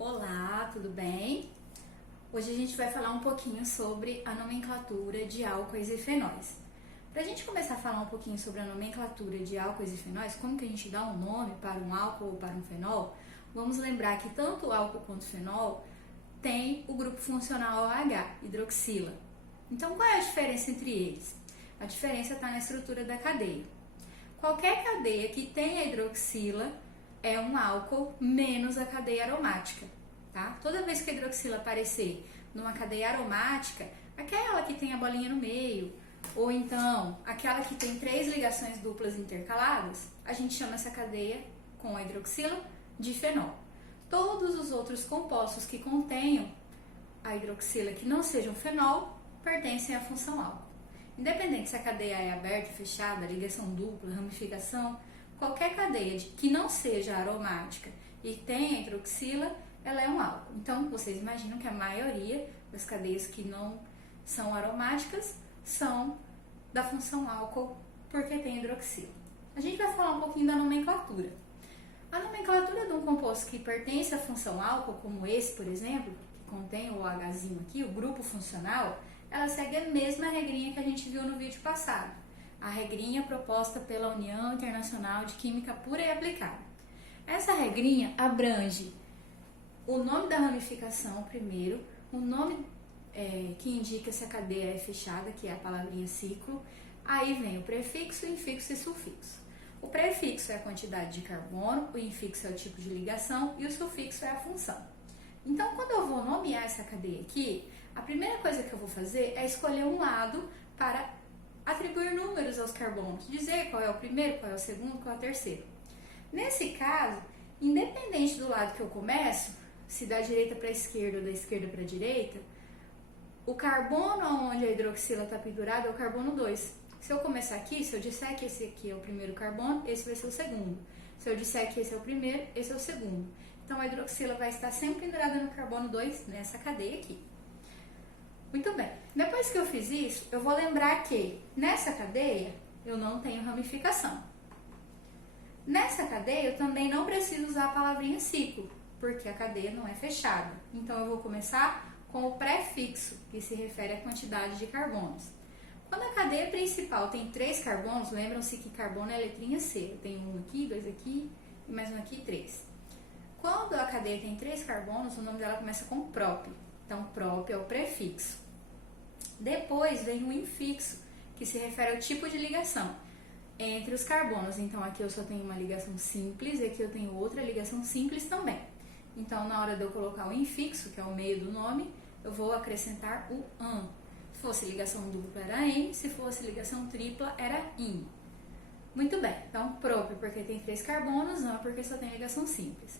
Olá, tudo bem? Hoje a gente vai falar um pouquinho sobre a nomenclatura de álcoois e fenóis. Para a gente começar a falar um pouquinho sobre a nomenclatura de álcoois e fenóis, como que a gente dá um nome para um álcool ou para um fenol, vamos lembrar que tanto o álcool quanto o fenol tem o grupo funcional OH, hidroxila. Então, qual é a diferença entre eles? A diferença está na estrutura da cadeia. Qualquer cadeia que tenha hidroxila é um álcool menos a cadeia aromática, tá? Toda vez que a hidroxila aparecer numa cadeia aromática, aquela que tem a bolinha no meio, ou então aquela que tem 3 ligações duplas intercaladas, a gente chama essa cadeia com a hidroxila de fenol. Todos os outros compostos que contenham a hidroxila que não sejam fenol pertencem à função álcool. Independente se a cadeia é aberta, fechada, ligação dupla, ramificação, qualquer cadeia que não seja aromática e tenha hidroxila, ela é um álcool. Então, vocês imaginam que a maioria das cadeias que não são aromáticas são da função álcool porque tem hidroxila. A gente vai falar um pouquinho da nomenclatura. A nomenclatura de um composto que pertence à função álcool, como esse, por exemplo, que contém o OHzinho aqui, o grupo funcional, ela segue a mesma regrinha que a gente viu no vídeo passado. A regrinha proposta pela União Internacional de Química Pura e Aplicada. Essa regrinha abrange o nome da ramificação primeiro, o nome que indica se a cadeia é fechada, que é a palavrinha ciclo, aí vem o prefixo, infixo e sufixo. O prefixo é a quantidade de carbono, o infixo é o tipo de ligação e o sufixo é a função. Então, quando eu vou nomear essa cadeia aqui, a primeira coisa que eu vou fazer é escolher um lado para atribuir números aos carbonos, dizer qual é o primeiro, qual é o segundo, qual é o terceiro. Nesse caso, independente do lado que eu começo, se da direita para a esquerda ou da esquerda para a direita, o carbono onde a hidroxila está pendurada é o carbono 2. Se eu começar aqui, se eu disser que esse aqui é o primeiro carbono, esse vai ser o segundo. Se eu disser que esse é o primeiro, esse é o segundo. Então, a hidroxila vai estar sempre pendurada no carbono 2, nessa cadeia aqui. Muito bem, depois que eu fiz isso, eu vou lembrar que nessa cadeia eu não tenho ramificação. Nessa cadeia eu também não preciso usar a palavrinha ciclo, porque a cadeia não é fechada. Então eu vou começar com o prefixo, que se refere à quantidade de carbonos. Quando a cadeia principal tem 3 carbonos, lembram-se que carbono é a letrinha C. Eu tenho um aqui, 2 aqui e mais um aqui, 3. Quando a cadeia tem 3 carbonos, o nome dela começa com prop. Então, prop é o prefixo. Depois vem o infixo, que se refere ao tipo de ligação entre os carbonos. Então, aqui eu só tenho uma ligação simples e aqui eu tenho outra ligação simples também. Então, na hora de eu colocar o infixo, que é o meio do nome, eu vou acrescentar o an. Se fosse ligação dupla, era en. Se fosse ligação tripla, era in. Muito bem. Então, prop porque tem 3 carbonos, an porque só tem ligação simples.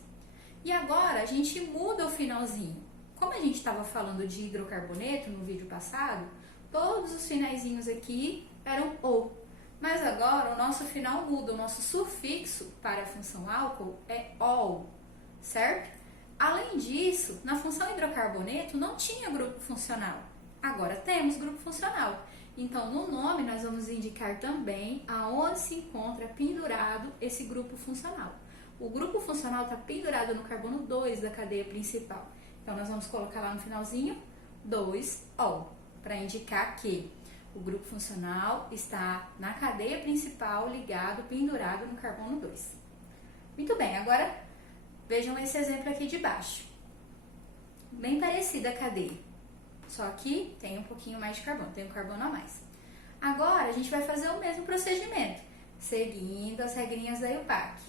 E agora, a gente muda o finalzinho. Como a gente estava falando de hidrocarboneto no vídeo passado, todos os finaizinhos aqui eram ou. Mas agora o nosso final muda, o nosso sufixo para a função álcool é ol, certo? Além disso, na função hidrocarboneto não tinha grupo funcional. Agora temos grupo funcional. Então, no nome nós vamos indicar também aonde se encontra pendurado esse grupo funcional. O grupo funcional está pendurado no carbono 2 da cadeia principal. Então, nós vamos colocar lá no finalzinho 2-ol, para indicar que o grupo funcional está na cadeia principal ligado, pendurado no carbono 2. Muito bem, agora vejam esse exemplo aqui de baixo. Bem parecida a cadeia, só que tem um pouquinho mais de carbono, tem um carbono a mais. Agora, a gente vai fazer o mesmo procedimento, seguindo as regrinhas da IUPAC.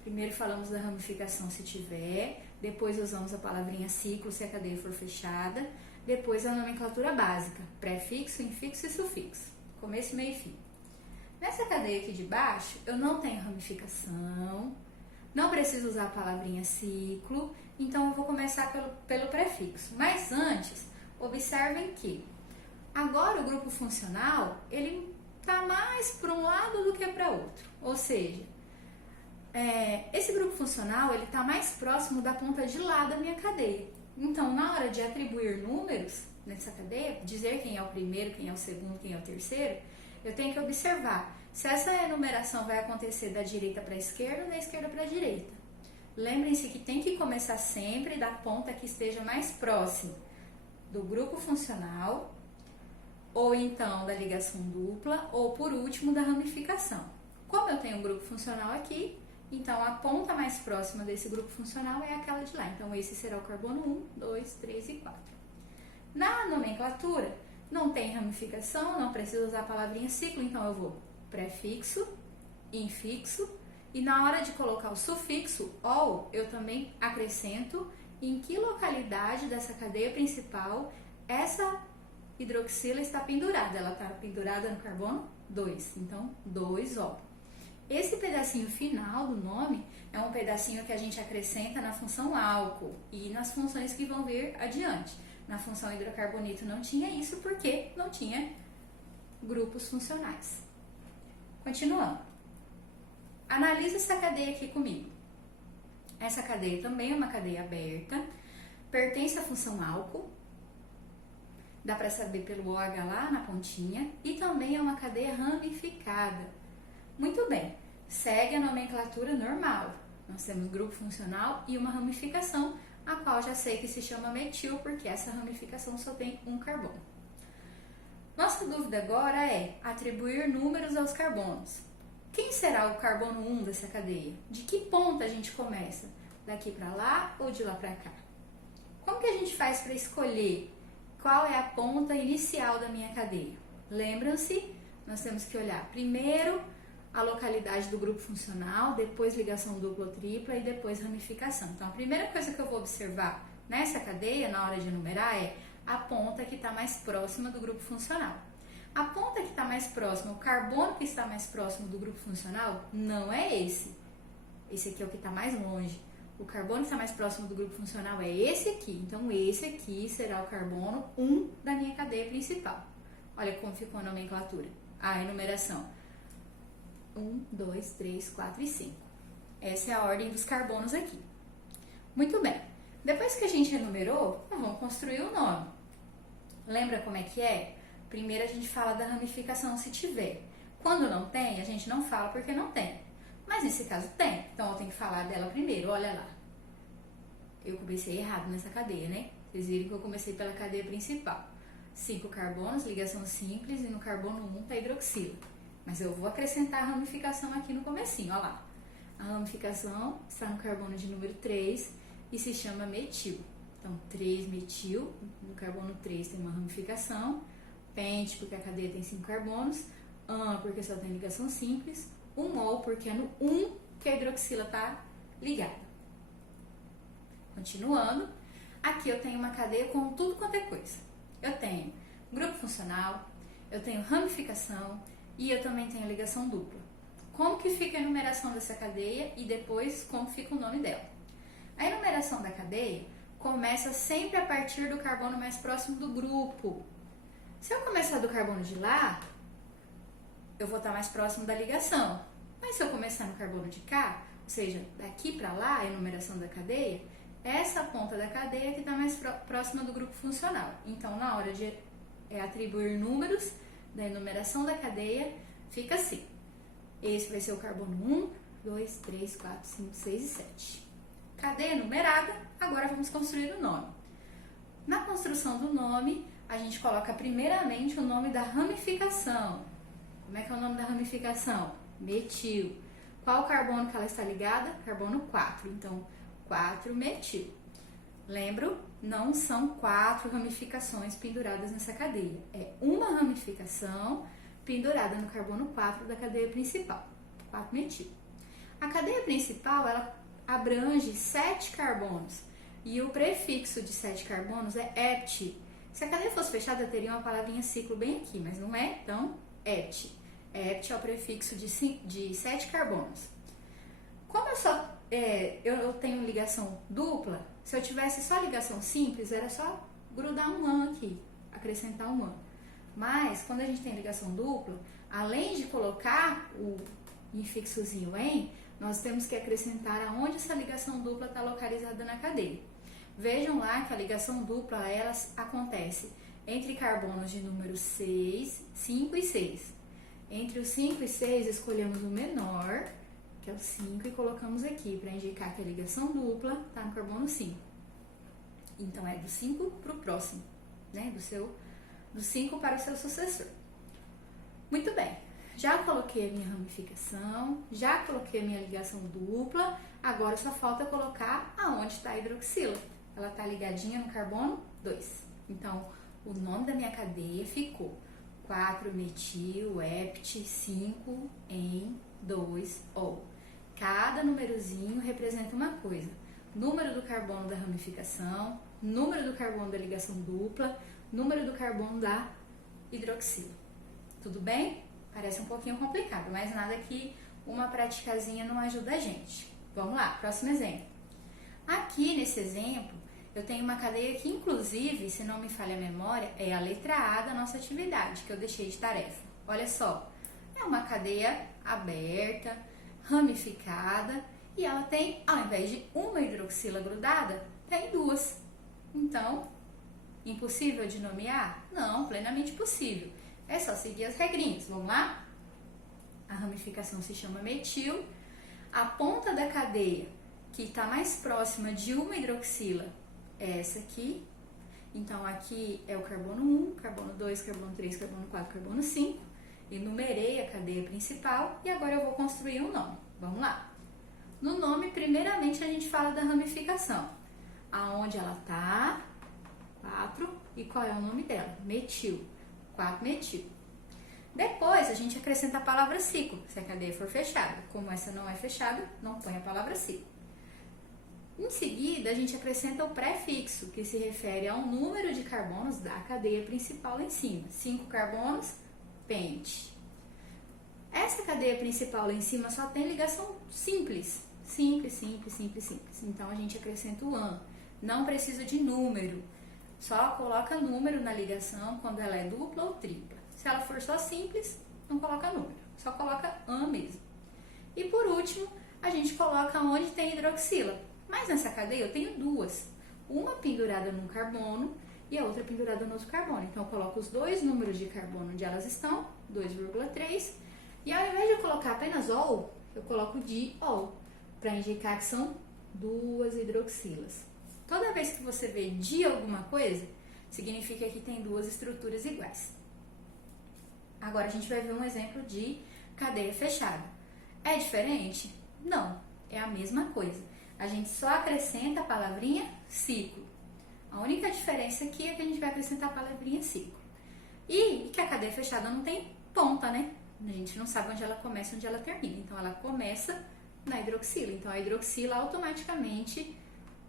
Primeiro falamos da ramificação se tiver, depois usamos a palavrinha ciclo se a cadeia for fechada, depois a nomenclatura básica, prefixo, infixo e sufixo, começo, meio e fim. Nessa cadeia aqui de baixo, eu não tenho ramificação, não preciso usar a palavrinha ciclo, então eu vou começar pelo prefixo. Mas antes, observem que agora o grupo funcional, ele está mais para um lado do que para outro, ou seja, esse grupo funcional ele está mais próximo da ponta de lá da minha cadeia. Então, na hora de atribuir números nessa cadeia, dizer quem é o primeiro, quem é o segundo, quem é o terceiro, eu tenho que observar se essa enumeração vai acontecer da direita para a esquerda ou da esquerda para a direita. Lembrem-se que tem que começar sempre da ponta que esteja mais próxima do grupo funcional, ou então da ligação dupla, ou por último da ramificação. Como eu tenho um grupo funcional aqui, então a ponta mais próxima desse grupo funcional é aquela de lá. Então esse será o carbono 1, 2, 3 e 4. Na nomenclatura, não tem ramificação, não preciso usar a palavrinha ciclo, então eu vou prefixo, infixo, e na hora de colocar o sufixo ol, eu também acrescento em que localidade dessa cadeia principal essa hidroxila está pendurada. Ela está pendurada no carbono 2, então 2ol. Esse pedacinho final do nome é um pedacinho que a gente acrescenta na função álcool e nas funções que vão vir adiante. Na função hidrocarboneto não tinha isso porque não tinha grupos funcionais. Continuando. Analisa essa cadeia aqui comigo. Essa cadeia também é uma cadeia aberta, pertence à função álcool, dá para saber pelo OH lá na pontinha, e também é uma cadeia ramificada. Muito bem, segue a nomenclatura normal. Nós temos grupo funcional e uma ramificação, a qual já sei que se chama metil, porque essa ramificação só tem um carbono. Nossa dúvida agora é atribuir números aos carbonos. Quem será o carbono 1 dessa cadeia? De que ponta a gente começa? Daqui para lá ou de lá para cá? Como que a gente faz para escolher qual é a ponta inicial da minha cadeia? Lembram-se? Nós temos que olhar primeiro a localidade do grupo funcional, depois ligação dupla ou tripla e depois ramificação. Então, a primeira coisa que eu vou observar nessa cadeia, na hora de enumerar, é a ponta que está mais próxima do grupo funcional. A ponta que está mais próxima, o carbono que está mais próximo do grupo funcional, não é esse. Esse aqui é o que está mais longe. O carbono que está mais próximo do grupo funcional é esse aqui. Então, esse aqui será o carbono 1 da minha cadeia principal. Olha como ficou a nomenclatura, a enumeração. 1, 2, 3, 4 e 5. Essa é a ordem dos carbonos aqui. Muito bem. Depois que a gente enumerou, vamos construir o nome. Lembra como é que é? Primeiro a gente fala da ramificação se tiver. Quando não tem, a gente não fala porque não tem. Mas nesse caso tem, então eu tenho que falar dela primeiro. Olha lá. Eu comecei errado nessa cadeia, né? Vocês viram que eu comecei pela cadeia principal. 5 carbonos, ligação simples, e no carbono 1 tá hidroxila. Mas eu vou acrescentar a ramificação aqui no comecinho, olha lá. A ramificação está no carbono de número 3 e se chama metil. Então, 3-metil, no carbono 3 tem uma ramificação, pente porque a cadeia tem 5 carbonos, an porque só tem ligação simples, 1ol porque é no 1 que a hidroxila está ligada. Continuando, aqui eu tenho uma cadeia com tudo quanto é coisa. Eu tenho grupo funcional, eu tenho ramificação, e eu também tenho ligação dupla. Como que fica a enumeração dessa cadeia e depois como fica o nome dela? A enumeração da cadeia começa sempre a partir do carbono mais próximo do grupo. Se eu começar do carbono de lá, eu vou estar mais próximo da ligação. Mas se eu começar no carbono de cá, ou seja, daqui para lá, a enumeração da cadeia, essa ponta da cadeia que está mais próxima do grupo funcional. Então, na hora de atribuir números da enumeração da cadeia, fica assim. Esse vai ser o carbono 1, 2, 3, 4, 5, 6 e 7. Cadeia numerada, agora vamos construir o nome. Na construção do nome, a gente coloca primeiramente o nome da ramificação. Como é que é o nome da ramificação? Metil. Qual carbono que ela está ligada? Carbono 4. Então, 4-metil. Lembro, não são 4 ramificações penduradas nessa cadeia. É uma ramificação pendurada no carbono 4 da cadeia principal, 4-metil. A cadeia principal, ela abrange 7 carbonos e o prefixo de 7 carbonos é ept. Se a cadeia fosse fechada, teria uma palavrinha ciclo bem aqui, mas não é, então ept. Ept é o prefixo de 7 carbonos. Como eu tenho ligação dupla, se eu tivesse só ligação simples, era só grudar um an aqui, acrescentar um an. Mas, quando a gente tem ligação dupla, além de colocar o infixozinho em, nós temos que acrescentar aonde essa ligação dupla está localizada na cadeia. Vejam lá que a ligação dupla, ela acontece entre carbonos de número 6, 5 e 6. Entre os 5 e 6, escolhemos o menor, que é o 5, e colocamos aqui para indicar que a ligação dupla está no carbono 5. Então, é do 5 para o próximo, né? Do 5 para o seu sucessor. Muito bem, já coloquei a minha ramificação, já coloquei a minha ligação dupla, agora só falta colocar aonde está a hidroxila. Ela está ligadinha no carbono 2. Então, o nome da minha cadeia ficou 4-metil-hept 5-en-2-ol. Cada númerozinho representa uma coisa. Número do carbono da ramificação, número do carbono da ligação dupla, número do carbono da hidroxila. Tudo bem? Parece um pouquinho complicado, mas nada que uma praticazinha não ajuda a gente. Vamos lá, próximo exemplo. Aqui nesse exemplo, eu tenho uma cadeia que, inclusive, se não me falha a memória, é a letra A da nossa atividade, que eu deixei de tarefa. Olha só, é uma cadeia aberta, ramificada, e ela tem, ao invés de uma hidroxila grudada, tem duas. Então, impossível de nomear? Não, plenamente possível. É só seguir as regrinhas. Vamos lá? A ramificação se chama metil. A ponta da cadeia que está mais próxima de uma hidroxila é essa aqui. Então, aqui é o carbono 1, carbono 2, carbono 3, carbono 4, carbono 5. Enumerei a cadeia principal e agora eu vou construir um nome. Vamos lá. No nome, primeiramente, a gente fala da ramificação. Aonde ela está, 4, e qual é o nome dela? Metil. 4-metil. Depois, a gente acrescenta a palavra ciclo, se a cadeia for fechada. Como essa não é fechada, não põe a palavra ciclo. Em seguida, a gente acrescenta o prefixo, que se refere ao número de carbonos da cadeia principal lá em cima. 5 carbonos, pente. Essa cadeia principal lá em cima só tem ligação simples. Simples. Então, a gente acrescenta o AN. Não precisa de número. Só coloca número na ligação quando ela é dupla ou tripla. Se ela for só simples, não coloca número. Só coloca AN mesmo. E por último, a gente coloca onde tem hidroxila. Mas nessa cadeia eu tenho duas. Uma pendurada num carbono e a outra pendurada no outro carbono. Então, eu coloco os dois números de carbono onde elas estão, 2,3. E ao invés de eu colocar apenas ol, eu coloco diol, para indicar que são duas hidroxilas. Toda vez que você vê di alguma coisa, significa que tem duas estruturas iguais. Agora a gente vai ver um exemplo de cadeia fechada. É diferente? Não, é a mesma coisa. A gente só acrescenta a palavrinha ciclo. A única diferença aqui é que a gente vai acrescentar a palavrinha ciclo. E que a cadeia fechada não tem ponta, né? A gente não sabe onde ela começa e onde ela termina. Então ela começa na hidroxila. Então a hidroxila automaticamente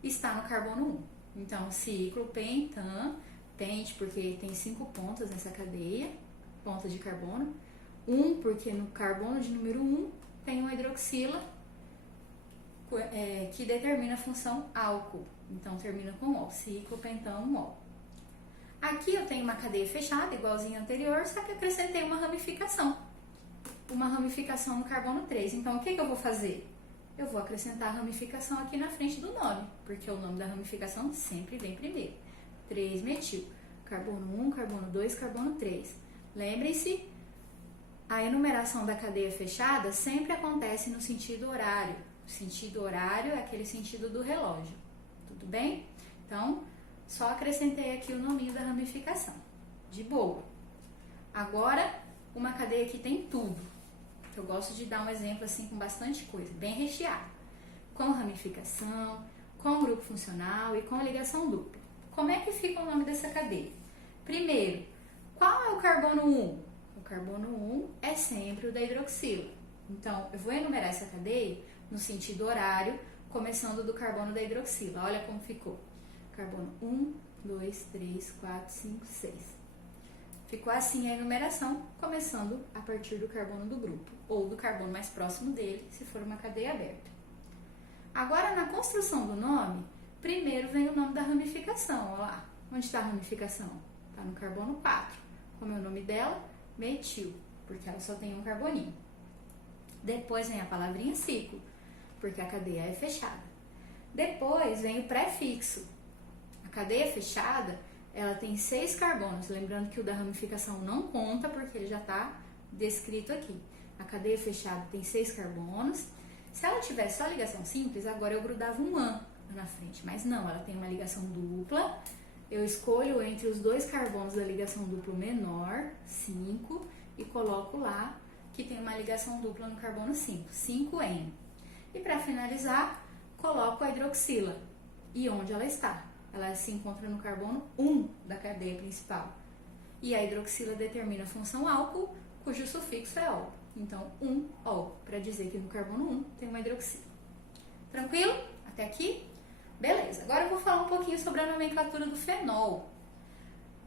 está no carbono 1. Então, ciclo, pentan, pente porque tem 5 pontas nessa cadeia, ponta de carbono. 1 porque no carbono de número 1 tem uma hidroxila que determina a função álcool. Então, termina com ol, ciclo, pentan, ol. Aqui eu tenho uma cadeia fechada, igualzinha à anterior, só que acrescentei uma ramificação. Uma ramificação no carbono 3. Então, o que eu vou fazer? Eu vou acrescentar a ramificação aqui na frente do nome, porque o nome da ramificação sempre vem primeiro. 3-metil, carbono 1, carbono 2, carbono 3. Lembrem-se, a enumeração da cadeia fechada sempre acontece no sentido horário. O sentido horário é aquele sentido do relógio, tudo bem? Então, só acrescentei aqui o nominho da ramificação, de boa. Agora, uma cadeia que tem tudo. Eu gosto de dar um exemplo assim com bastante coisa, bem recheado. Com ramificação, com grupo funcional e com ligação dupla. Como é que fica o nome dessa cadeia? Primeiro, qual é o carbono 1? O carbono 1 é sempre o da hidroxila. Então, eu vou enumerar essa cadeia no sentido horário, começando do carbono da hidroxila. Olha como ficou. Carbono 1, 2, 3, 4, 5, 6. Ficou assim a enumeração, começando a partir do carbono do grupo, ou do carbono mais próximo dele, se for uma cadeia aberta. Agora, na construção do nome, primeiro vem o nome da ramificação. Olha lá, onde está a ramificação? Está no carbono 4. Como é o nome dela? Metil, porque ela só tem um carboninho. Depois vem a palavrinha ciclo, porque a cadeia é fechada. Depois vem o prefixo. A cadeia fechada, ela tem 6 carbonos, lembrando que o da ramificação não conta, porque ele já está descrito aqui. A cadeia fechada tem 6 carbonos, Se ela tivesse só ligação simples, agora eu grudava um AN na frente, mas não, ela tem uma ligação dupla. Eu escolho entre os dois carbonos da ligação dupla menor, 5, e coloco lá que tem uma ligação dupla no carbono 5, 5N. E para finalizar, coloco a hidroxila. E onde ela está? Ela se encontra no carbono 1 da cadeia principal. E a hidroxila determina a função álcool, cujo sufixo é ol. Então, 1-ol, para dizer que no carbono 1 tem uma hidroxila. Tranquilo? Até aqui? Beleza. Agora eu vou falar um pouquinho sobre a nomenclatura do fenol.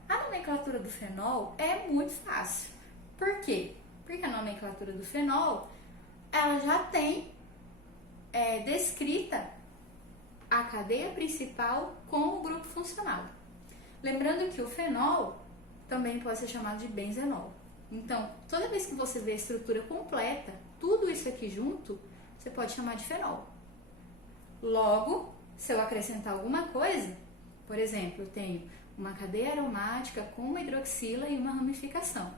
A nomenclatura do fenol é muito fácil. Por quê? Porque a nomenclatura do fenol, ela já tem descrita a cadeia principal com o grupo funcional. Lembrando que o fenol também pode ser chamado de benzenol. Então, toda vez que você vê a estrutura completa, tudo isso aqui junto, você pode chamar de fenol. Logo, se eu acrescentar alguma coisa, por exemplo, eu tenho uma cadeia aromática com uma hidroxila e uma ramificação.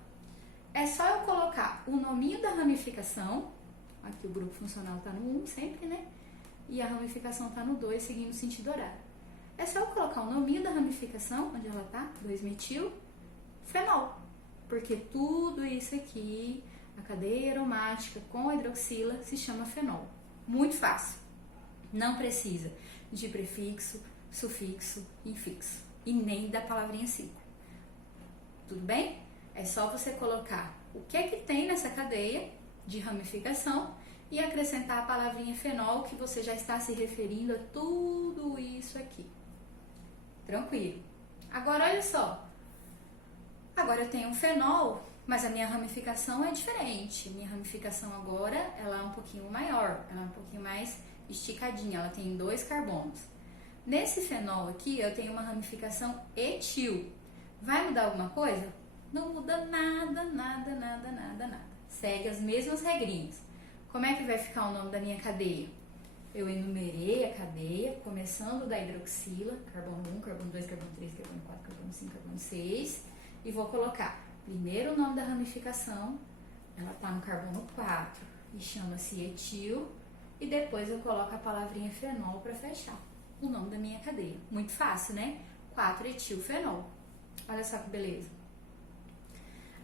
É só eu colocar o nominho da ramificação, aqui o grupo funcional está no 1 sempre, né? E a ramificação está no 2, seguindo o sentido horário. É só eu colocar o nominho da ramificação, onde ela está, 2-metil, fenol. Porque tudo isso aqui, a cadeia aromática com a hidroxila, se chama fenol. Muito fácil. Não precisa de prefixo, sufixo, infixo. E nem da palavrinha 5. Tudo bem? É só você colocar o que é que tem nessa cadeia de ramificação e acrescentar a palavrinha fenol, que você já está se referindo a tudo isso aqui. Tranquilo. Agora, olha só. Agora eu tenho um fenol, mas a minha ramificação é diferente. Minha ramificação agora, ela é um pouquinho maior, ela é um pouquinho mais esticadinha, ela tem 2 carbonos. Nesse fenol aqui, eu tenho uma ramificação etil. Vai mudar alguma coisa? Não muda nada, nada, nada, nada, nada. Segue as mesmas regrinhas. Como é que vai ficar o nome da minha cadeia? Eu enumerei a cadeia, começando da hidroxila, carbono 1, carbono 2, carbono 3, carbono 4, carbono 5, carbono 6, e vou colocar primeiro o nome da ramificação, ela está no carbono 4 e chama-se etil, e depois eu coloco a palavrinha fenol para fechar o nome da minha cadeia. Muito fácil, né? 4-etilfenol. Olha só que beleza.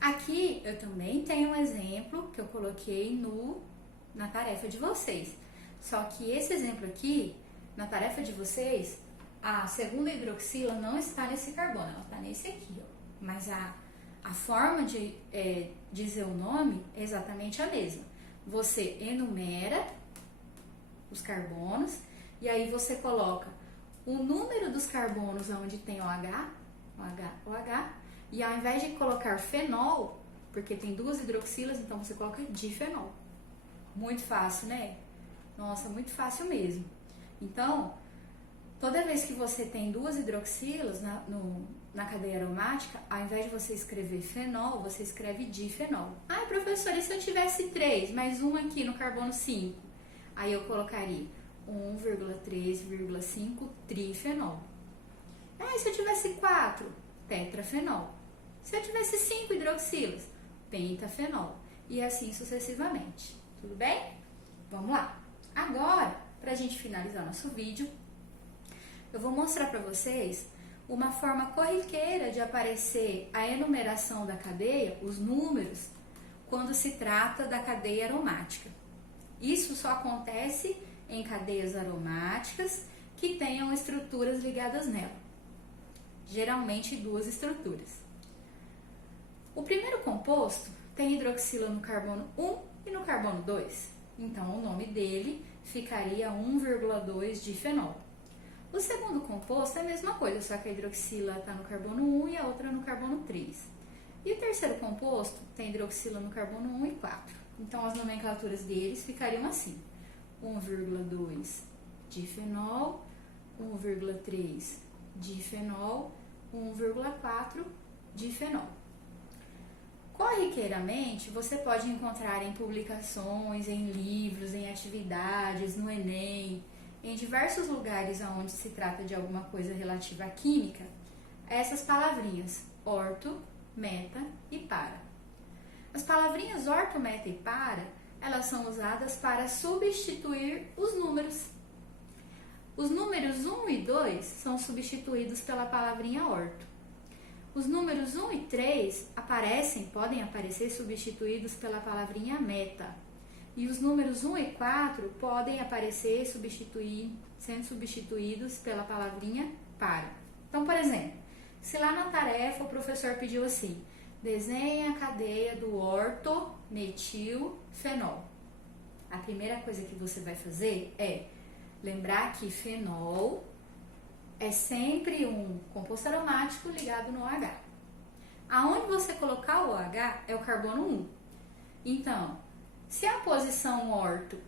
Aqui eu também tenho um exemplo que eu coloquei na tarefa de vocês. Só que esse exemplo aqui, na tarefa de vocês, a segunda hidroxila não está nesse carbono, ela está nesse aqui, ó. Mas a forma de dizer o nome é exatamente a mesma. Você enumera os carbonos e aí você coloca o número dos carbonos onde tem OH, e ao invés de colocar fenol, porque tem 2 hidroxilas, então você coloca difenol. Muito fácil, né? Nossa, muito fácil mesmo. Então, toda vez que você tem 2 hidroxilas na cadeia aromática, ao invés de você escrever fenol, você escreve difenol. Ai, professora, e se eu tivesse 3, mais um aqui no carbono 5? Aí eu colocaria 1,3,5 trifenol. Ah, e se eu tivesse 4? Tetrafenol. Se eu tivesse 5 hidroxilas? Pentafenol. E assim sucessivamente. Tudo bem? Vamos lá. Agora, para a gente finalizar nosso vídeo, eu vou mostrar para vocês uma forma corriqueira de aparecer a enumeração da cadeia, os números, quando se trata da cadeia aromática. Isso só acontece em cadeias aromáticas que tenham estruturas ligadas nela. Geralmente 2 estruturas. O primeiro composto tem hidroxila no carbono 1 e no carbono 2. Então, o nome dele ficaria 1,2 difenol. O segundo composto é a mesma coisa, só que a hidroxila está no carbono 1 e a outra no carbono 3. E o terceiro composto tem hidroxila no carbono 1 e 4. Então, as nomenclaturas deles ficariam assim: 1,2 difenol, 1,3 difenol, 1,4 difenol. Corriqueiramente, você pode encontrar em publicações, em livros, em atividades, no Enem, em diversos lugares onde se trata de alguma coisa relativa à química, essas palavrinhas orto, meta e para. As palavrinhas orto, meta e para elas são usadas para substituir os números. Os números 1 e 2 são substituídos pela palavrinha orto. Os números 1 e 3 podem aparecer substituídos pela palavrinha meta. E os números 1 e 4 podem aparecer sendo substituídos pela palavrinha para. Então, por exemplo, se lá na tarefa o professor pediu assim: desenhe a cadeia do ortometilfenol. A primeira coisa que você vai fazer é lembrar que fenol é sempre um composto aromático ligado no OH. Aonde você colocar o OH é o carbono 1. Então, se a posição orto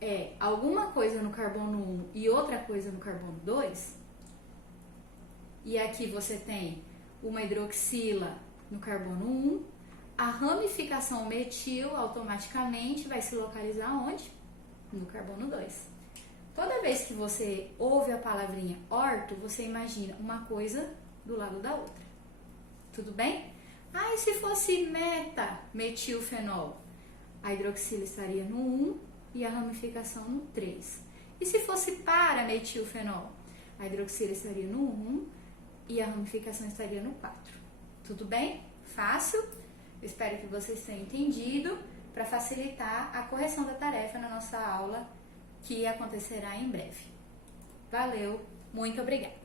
é alguma coisa no carbono 1 e outra coisa no carbono 2, e aqui você tem uma hidroxila no carbono 1, a ramificação metil automaticamente vai se localizar onde? No carbono 2. Toda vez que você ouve a palavrinha orto, você imagina uma coisa do lado da outra. Tudo bem? E se fosse metilfenol? A hidroxila estaria no 1 e a ramificação no 3. E se fosse para-metilfenol? A hidroxila estaria no 1 e a ramificação estaria no 4. Tudo bem? Fácil? Eu espero que vocês tenham entendido para facilitar a correção da tarefa na nossa aula que acontecerá em breve. Valeu, muito obrigada!